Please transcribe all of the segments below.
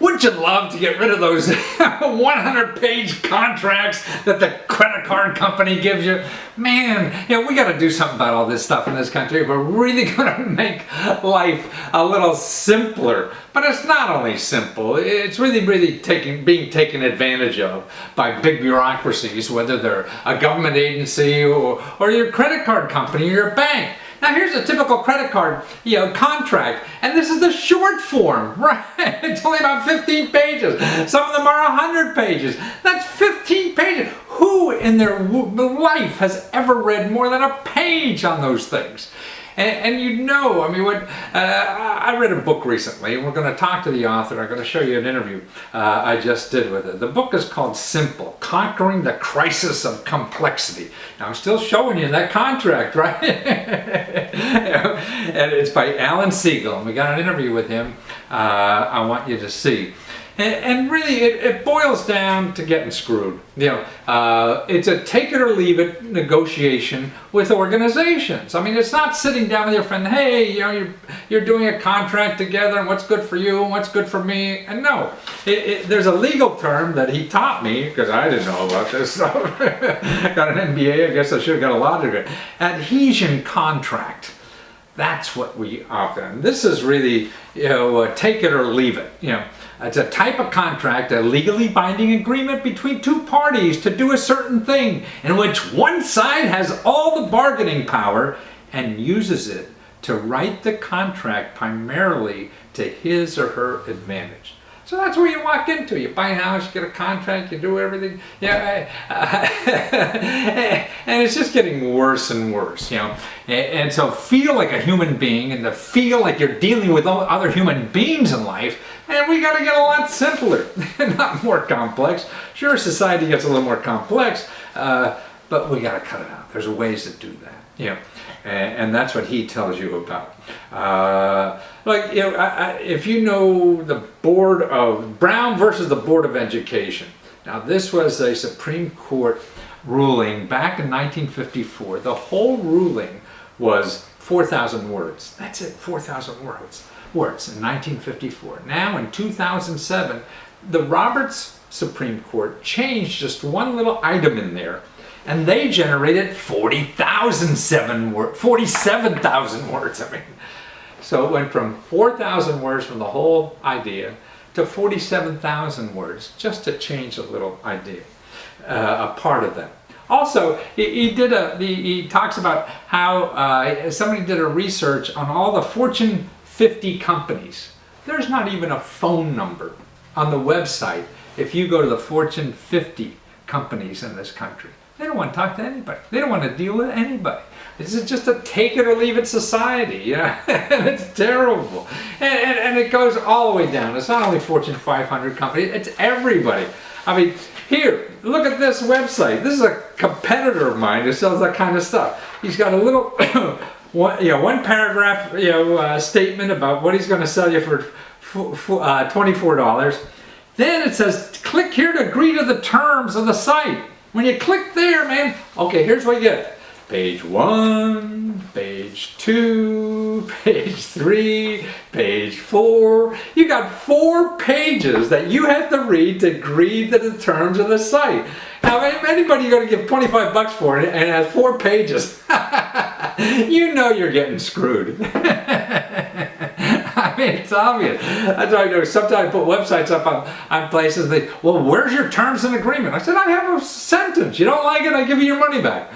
wouldn't you love to get rid of those 100-page contracts that the credit card company gives you? Man, we got to do something about all this stuff in this country. We're really going to make life a little simpler. But it's not only simple, it's really being taken advantage of by big bureaucracies, whether they're a government agency or your credit card company or your bank. Now here's a typical credit card, contract, and this is the short form, right? It's only about 15 pages. Some of them are 100 pages. That's 15 pages. Who in their life has ever read more than a page on those things? And I read a book recently, and we're going to talk to the author. I'm going to show you an interview I just did with it. The book is called Simple, Conquering the Crisis of Complexity. Now, I'm still showing you that contract, right? And it's by Alan Siegel, and we got an interview with him I want you to see. And really, it boils down to getting screwed. It's a take it or leave it negotiation with organizations. I mean, it's not sitting down with your friend, hey, you're doing a contract together, and what's good for you and what's good for me. And no, there's a legal term that he taught me, because I didn't know about this stuff. I got an MBA, I guess I should have got a law degree. Adhesion contract. That's what we offer. And this is really, take it or leave it. It's a type of contract, a legally binding agreement between two parties to do a certain thing, in which one side has all the bargaining power and uses it to write the contract primarily to his or her advantage. So that's where you walk into. You buy a house, you get a contract, you do everything. And it's just getting worse and worse, And so feel like a human being, and to feel like you're dealing with other human beings in life, and we got to get a lot simpler, not more complex. Sure, society gets a little more complex, but we got to cut it out. There's ways to do that, and that's what he tells you about. If you know the Board of Brown versus the Board of Education. Now, this was a Supreme Court ruling back in 1954. The whole ruling was 4,000 words. That's it, 4,000 words in 1954. Now in 2007, the Roberts Supreme Court changed just one little item in there, and they generated 47,000 words. So it went from 4,000 words from the whole idea to 47,000 words, just to change a little idea, a part of them. Also, he talks about how somebody did a research on all the Fortune 50 companies. There's not even a phone number on the website if you go to the Fortune 50 companies in this country. They don't want to talk to anybody. They don't want to deal with anybody. This is just a take it or leave it society, and it's terrible. And it goes all the way down. It's not only Fortune 500 companies, it's everybody. I mean, here, look at this website. This is a competitor of mine who sells that kind of stuff. He's got a little one paragraph statement about what he's going to sell you for $24. Then it says, click here to agree to the terms of the site. When you click there, man, okay, here's what you get. Page 1, page 2, page 3, page 4. You got 4 pages that you have to read to agree to the terms of the site. Now, anybody you're going to give $25 for it and it has 4 pages, you're getting screwed. I mean, it's obvious. That's why I know sometimes I put websites up on places. Well, where's your terms and agreement? I said, I have a sentence. You don't like it, I give you your money back.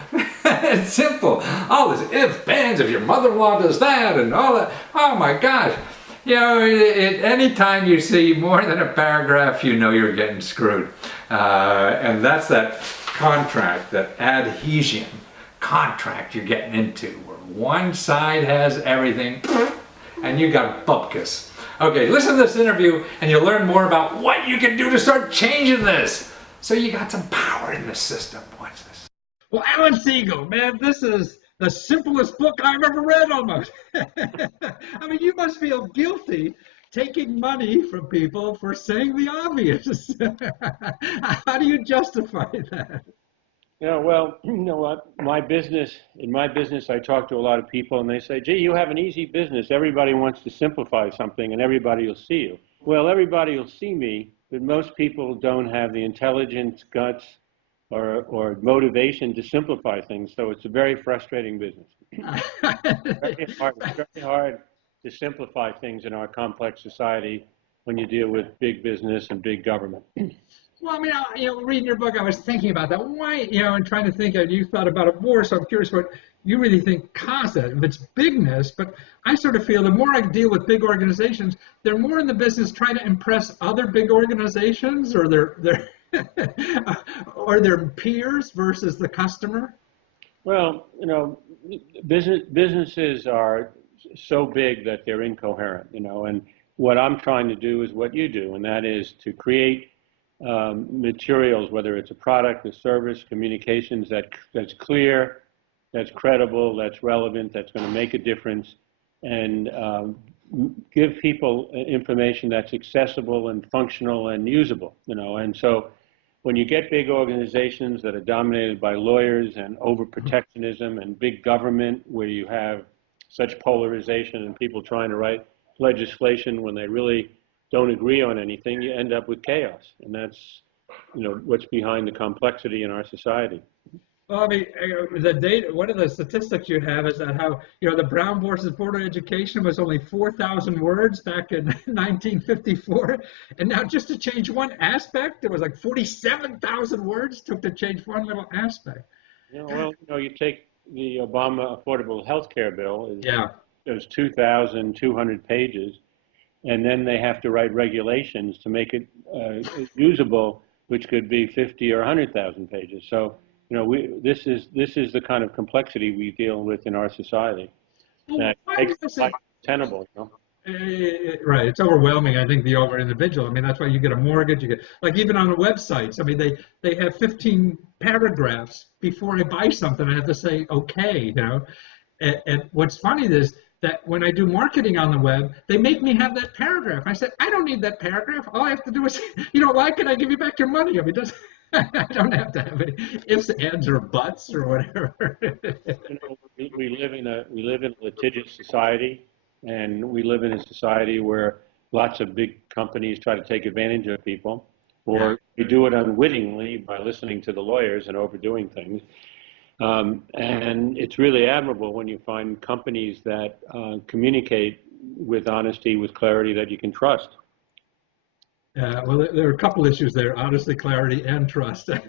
It's simple. All this ifs, buts, if your mother-in-law does that and all that. Oh my gosh. Anytime you see more than a paragraph, you're getting screwed. And that's that contract, that adhesion contract you're getting into, where one side has everything and you got bupkis. Okay, listen to this interview and you'll learn more about what you can do to start changing this. So you got some power in the system. Watch this. Well, Alan Siegel, man, this is the simplest book I've ever read almost. I mean, you must feel guilty taking money from people for saying the obvious. How do you justify that? Yeah, well, you know what? In my business, I talk to a lot of people and they say, gee, you have an easy business. Everybody wants to simplify something and everybody will see you. Well, everybody will see me, but most people don't have the intelligence, guts, or motivation to simplify things. So it's a very frustrating business. It's very hard to simplify things in our complex society when you deal with big business and big government. Well, I mean, reading your book, I was thinking about that. Why, and trying to think, you thought about it more, so I'm curious what you really think caused that. If it's bigness, but I sort of feel the more I deal with big organizations, they're more in the business trying to impress other big organizations or their or their peers versus the customer. Well, businesses are so big that they're incoherent, and what I'm trying to do is what you do, and that is to create materials, whether it's a product, a service, communications that's clear, that's credible, that's relevant, that's going to make a difference, and give people information that's accessible and functional and usable, and so when you get big organizations that are dominated by lawyers and overprotectionism and big government, where you have such polarization and people trying to write legislation when they really don't agree on anything, you end up with chaos. And that's, what's behind the complexity in our society. Well, I mean, the data, one of the statistics you have is that how, the Brown versus Board of Education was only 4,000 words back in 1954. And now just to change one aspect, it was like 47,000 words took to change one little aspect. You take the Obama Affordable Health Care Bill, it was 2,200 pages. And then they have to write regulations to make it usable, which could be 50 or 100,000 pages. So, this is the kind of complexity we deal with in our society. That makes it like tenable. Right, it's overwhelming. I think the over individual. I mean, that's why you get a mortgage. You get like even on the websites. I mean, they have 15 paragraphs before I buy something. I have to say okay. And what's funny is that when I do marketing on the web, they make me have that paragraph. I said, I don't need that paragraph. All I have to do is, why can I give you back your money? I mean, I don't have to have any ifs, ands, or buts or whatever. We live in a litigious society, and we live in a society where lots of big companies try to take advantage of people, or they do it unwittingly by listening to the lawyers and overdoing things. And it's really admirable when you find companies that communicate with honesty, with clarity that you can trust. Well, there are a couple issues there: honesty, clarity, and trust. Well,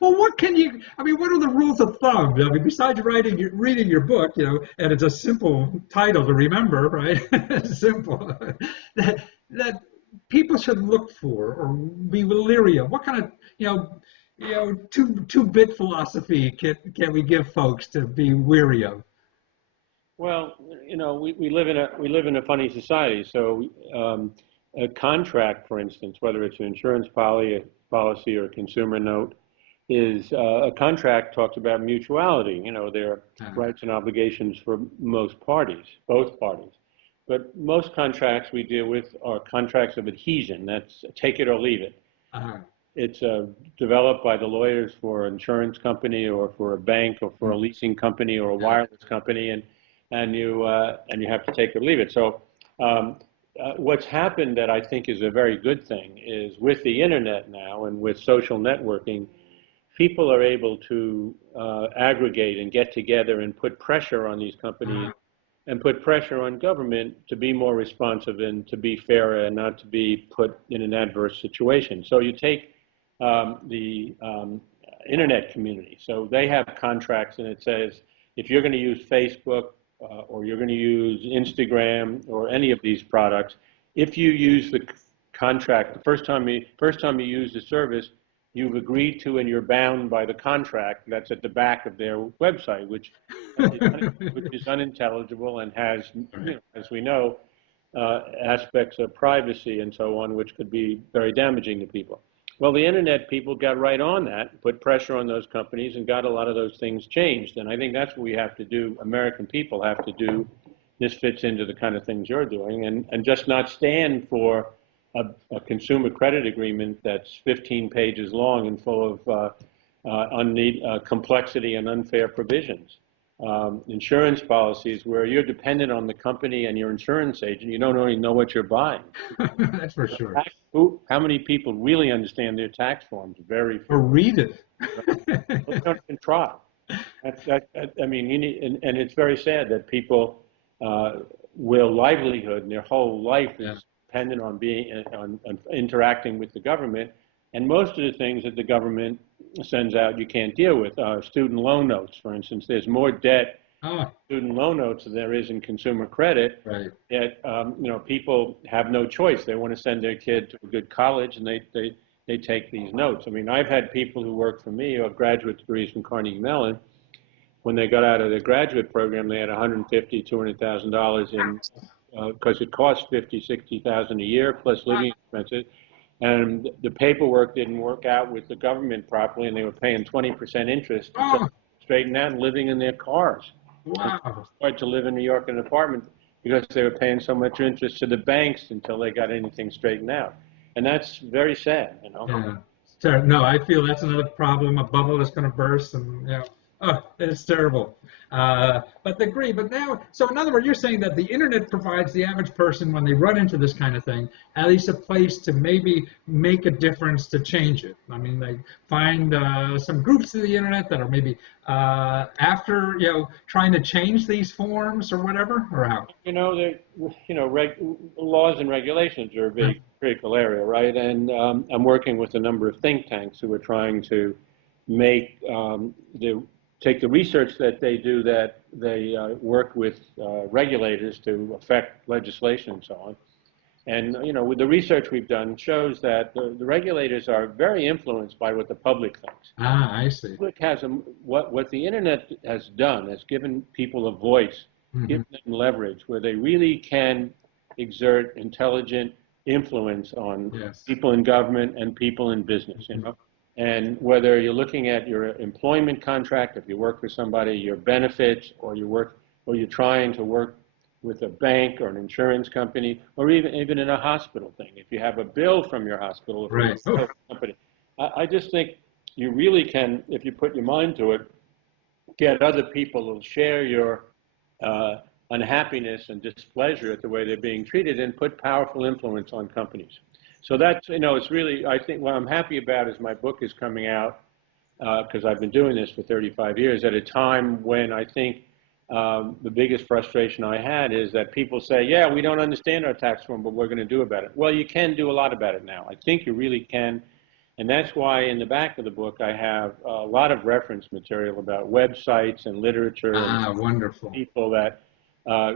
what are the rules of thumb? I mean, besides reading your book, and it's a simple title to remember, right? Simple. that people should look for or be leery of. What kind of, two-bit philosophy can we give folks to be weary of? Well, we live in a funny society. So a contract, for instance, whether it's an insurance policy or a consumer note, is a contract talks about mutuality. There are rights and obligations for most parties, both parties. But most contracts we deal with are contracts of adhesion. That's take it or leave it. It's developed by the lawyers for an insurance company or for a bank or for a leasing company or a wireless company, and you have to take it or leave it. So what's happened that I think is a very good thing is with the internet now and with social networking, people are able to aggregate and get together and put pressure on these companies and put pressure on government to be more responsive and to be fairer and not to be put in an adverse situation. So you take the internet community. So they have contracts, and it says if you're going to use Facebook or you're going to use Instagram or any of these products, if you use the contract, the first time you use the service, you've agreed to and you're bound by the contract that's at the back of their website, which is unintelligible and has, as we know, aspects of privacy and so on, which could be very damaging to people. Well, the internet people got right on that, put pressure on those companies, and got a lot of those things changed. And I think that's what we have to do, American people have to do. This fits into the kind of things you're doing, and just not stand for a consumer credit agreement that's 15 pages long and full of complexity and unfair provisions. insurance policies where you're dependent on the company and your insurance agent. You don't really know what you're buying. That's for sure. How many people really understand their tax forms? Very few. Or read it. Well, don't even try. I mean, you need, and it's very sad that people will livelihood and their whole life is dependent on being on interacting with the government, and most of the things that the government sends out you can't deal with. Student loan notes, for instance, there's more debt in student loan notes than there is in consumer credit. Right. Yet, people have no choice. They want to send their kid to a good college, and they take these notes. I mean, I've had people who work for me who have graduate degrees from Carnegie Mellon. When they got out of their graduate program, they had $150,000, $200,000 in, because it costs $50,000, $60,000 a year plus living expenses. And the paperwork didn't work out with the government properly, and they were paying 20% interest to straighten out and living in their cars. Wow. Started to live in New York in an apartment because they were paying so much interest to the banks until they got anything straightened out. And that's very sad, you know. Yeah. No, I feel that's another problem. A bubble is going to burst, and it's terrible. But agree. But now, so in other words, you're saying that the internet provides the average person, when they run into this kind of thing, at least a place to maybe make a difference to change it. I mean, they find some groups of the internet that are maybe after trying to change these forms or whatever, or how? Laws and regulations are a big critical area, right? And I'm working with a number of think tanks who are trying to make take the research that they do, that they work with regulators to affect legislation and so on. And, with the research we've done shows that the regulators are very influenced by what the public thinks. I see. The public has what the internet has done has given people a voice, given them leverage, where they really can exert intelligent influence on people in government and people in business, And whether you're looking at your employment contract, if you work for somebody, your benefits, or you're trying to work with a bank or an insurance company, or even in a hospital thing, if you have a bill from your hospital or from a company, I just think you really can, if you put your mind to it, get other people who share your unhappiness and displeasure at the way they're being treated, and put powerful influence on companies. So that's, it's really, I think what I'm happy about is my book is coming out, because I've been doing this for 35 years, at a time when I think the biggest frustration I had is that people say, yeah, we don't understand our tax form, but we're going to do about it. Well, you can do a lot about it now. I think you really can. And that's why in the back of the book I have a lot of reference material about websites and literature. Wonderful. People that,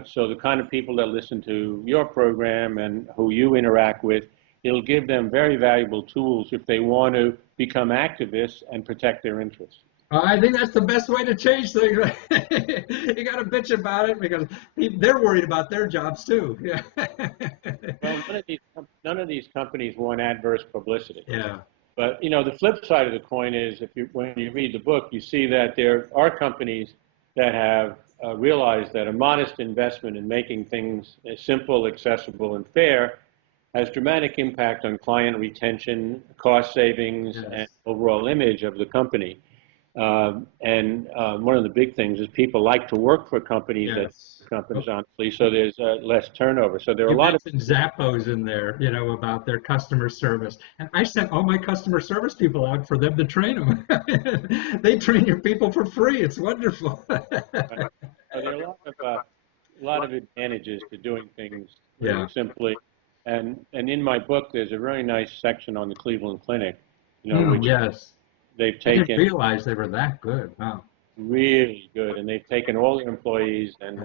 so the kind of people that listen to your program and who you interact with, it'll give them very valuable tools if they want to become activists and protect their interests. I think that's the best way to change things. You got to bitch about it because they're worried about their jobs too. Yeah. Well, none of these companies want adverse publicity. Yeah. But the flip side of the coin is, when you read the book, you see that there are companies that have realized that a modest investment in making things simple, accessible, and fair has dramatic impact on client retention, cost savings, and overall image of the company. And one of the big things is people like to work for companies honestly, so there's less turnover. So there are a lot of Zappos in there, about their customer service. And I sent all my customer service people out for them to train them. They train your people for free. It's wonderful. So there are a lot of advantages to doing things simply. And in my book, there's a very nice section on the Cleveland Clinic, which they've taken. I didn't realize they were that good. Wow. Really good, and they've taken all their employees and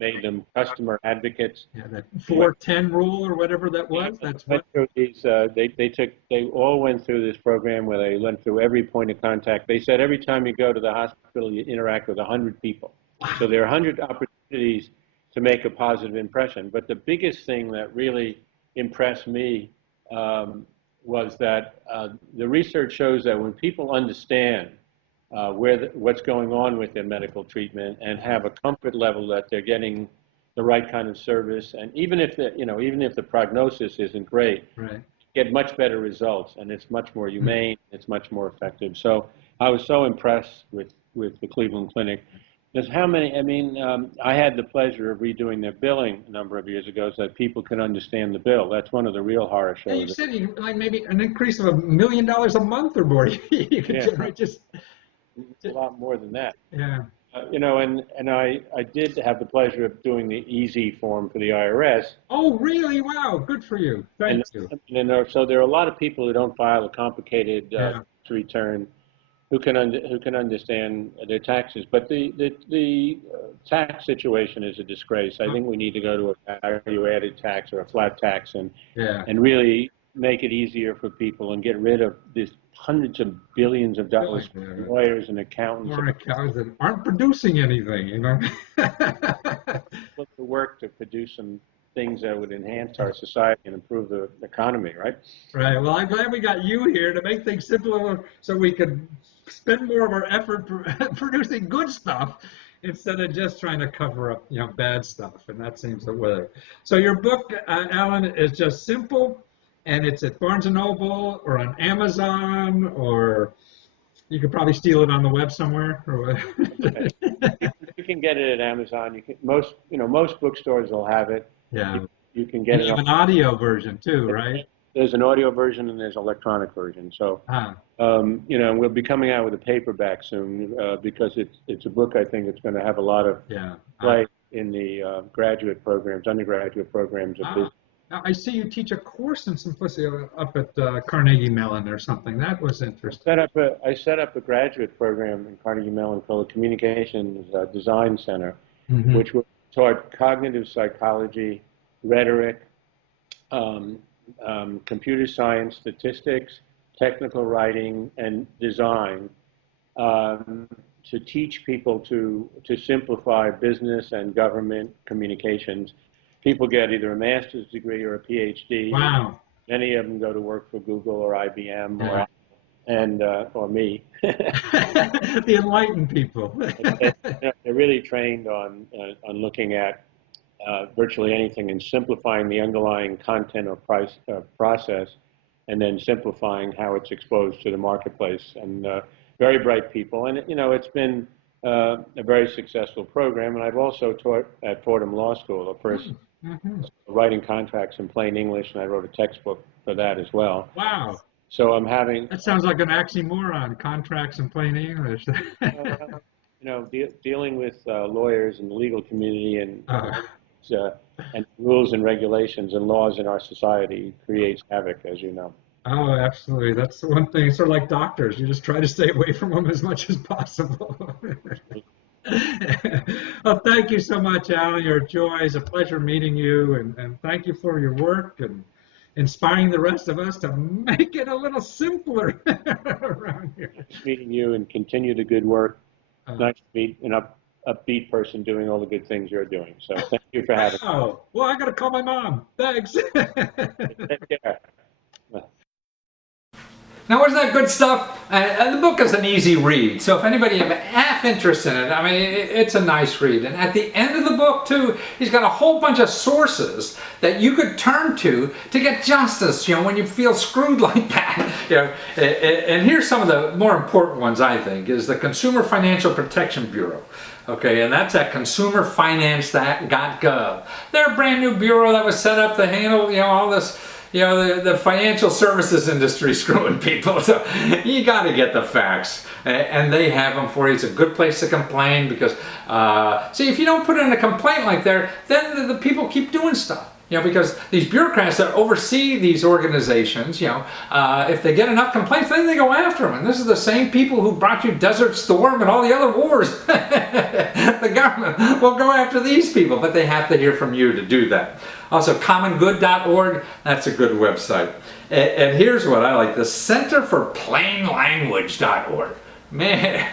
made them customer advocates. Yeah, that 410 rule or whatever that was. That's what. They all went through this program where they went through every point of contact. They said every time you go to the hospital, you interact with 100 people. So there are 100 opportunities to make a positive impression. But the biggest thing that really impressed me was that the research shows that when people understand what's going on with their medical treatment and have a comfort level that they're getting the right kind of service, and even if the prognosis isn't great, get much better results, and it's much more humane, it's much more effective. So I was so impressed with the Cleveland Clinic. There's how many, I mean, I had the pleasure of redoing their billing a number of years ago so that people could understand the bill. That's one of the real horror And you shows. said you, like maybe an increase of $1 million a month or more. You could Yeah, generate just, it's a lot more than that. yeah. You know, and I did have the pleasure of doing the easy form for the IRS. Oh, really? Wow. Good for you. Thank you. So there are a lot of people who don't file a complicated Yeah. return who can understand their taxes. But the tax situation is a disgrace. I think we need to go to a value-added tax or a flat tax Yeah. and really make it easier for people and get rid of this hundreds of billions of dollars Yeah. for lawyers and accountants. More accounts that aren't producing anything, you know? Look to work to produce some things that would enhance our society and improve the economy, right? Right. Well, I'm glad we got you here to make things simpler so we could spend more of our effort producing good stuff instead of just trying to cover up, you know, bad stuff. And that seems the way. So your book, Alan, is just simple, and it's at Barnes & Noble or on Amazon, or you could probably steal it on the web somewhere. Or You can get it at Amazon. You can, most bookstores will have it. yeah. You can get And it you have on. an audio version too, right? There's an audio version and there's an electronic version. So, Ah, you know, we'll be coming out with a paperback soon because it's a book I think it's going to have a lot of yeah. play in the graduate programs, undergraduate programs of business. Now, I see you teach a course in simplicity up at Carnegie Mellon or something. That was interesting. I set up a graduate program in Carnegie Mellon called the Communications Design Center, Mhm. which taught cognitive psychology, rhetoric, computer science, statistics, technical writing, and design to teach people to simplify business and government communications. People get either a master's degree or a PhD. Wow. Many of them go to work for Google or IBM Yeah. or me. The enlightened people. They're really trained on looking at virtually anything and simplifying the underlying content or process, and then simplifying how it's exposed to the marketplace. And very bright people, and you know it's been a very successful program. And I've also taught at Fordham Law School, the first writing contracts in plain English, and I wrote a textbook for that as well. Wow. So I'm having, That sounds like an oxymoron, contracts in plain English. dealing with lawyers and the legal community and Uh, and rules and regulations and laws in our society creates havoc, as you know. Oh, absolutely. That's the one thing. It's sort of like doctors. You just try to stay away from them as much as possible. Well, thank you so much, Alan. You're a joy. It's a pleasure meeting you. And thank you for your work and inspiring the rest of us to make it a little simpler around here. Meeting you and continue the good work. Nice to meet an upbeat person doing all the good things you're doing. So thank you for having me. Oh, well, I got to call my mom. Thanks. Take care. Now, wasn't that good stuff? And the book is an easy read, so if anybody have half interest in it, I mean, it's a nice read. And at the end of the book, too, he's got a whole bunch of sources that you could turn to get justice, you know, when you feel screwed like that. You know, and here's some of the more important ones, I think, is the Consumer Financial Protection Bureau. Okay, and that's at consumerfinance.gov. They're a brand new bureau that was set up to handle, you know, all this, you know, the financial services industry screwing people. So you got to get the facts, and they have them for you. It's a good place to complain because, see, if you don't put in a complaint like there, then the people keep doing stuff. You know, because these bureaucrats that oversee these organizations, you know, if they get enough complaints, then they go after them. And this is the same people who brought you Desert Storm and all the other wars. The government will go after these people, but they have to hear from you to do that. Also, commongood.org, that's a good website. And here's what I like, the Center for Plainlanguage.org. Man,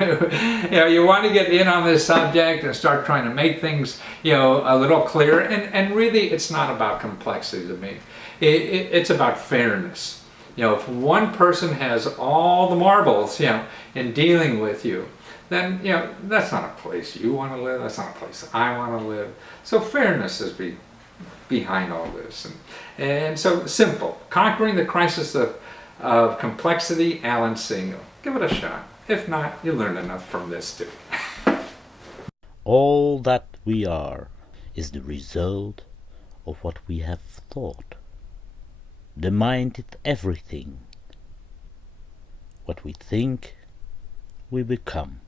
you know, you want to get in on this subject and start trying to make things, you know, a little clearer. And really, it's not about complexity to me. It's about fairness. You know, if one person has all the marbles, you know, in dealing with you, then, you know, that's not a place you want to live. That's not a place I want to live. So fairness is behind all this. And so simple. Conquering the Crisis of Complexity, Alan Single. Give it a shot. If not, you learn enough from this too. All that we are is the result of what we have thought. The mind is everything. What we think, we become.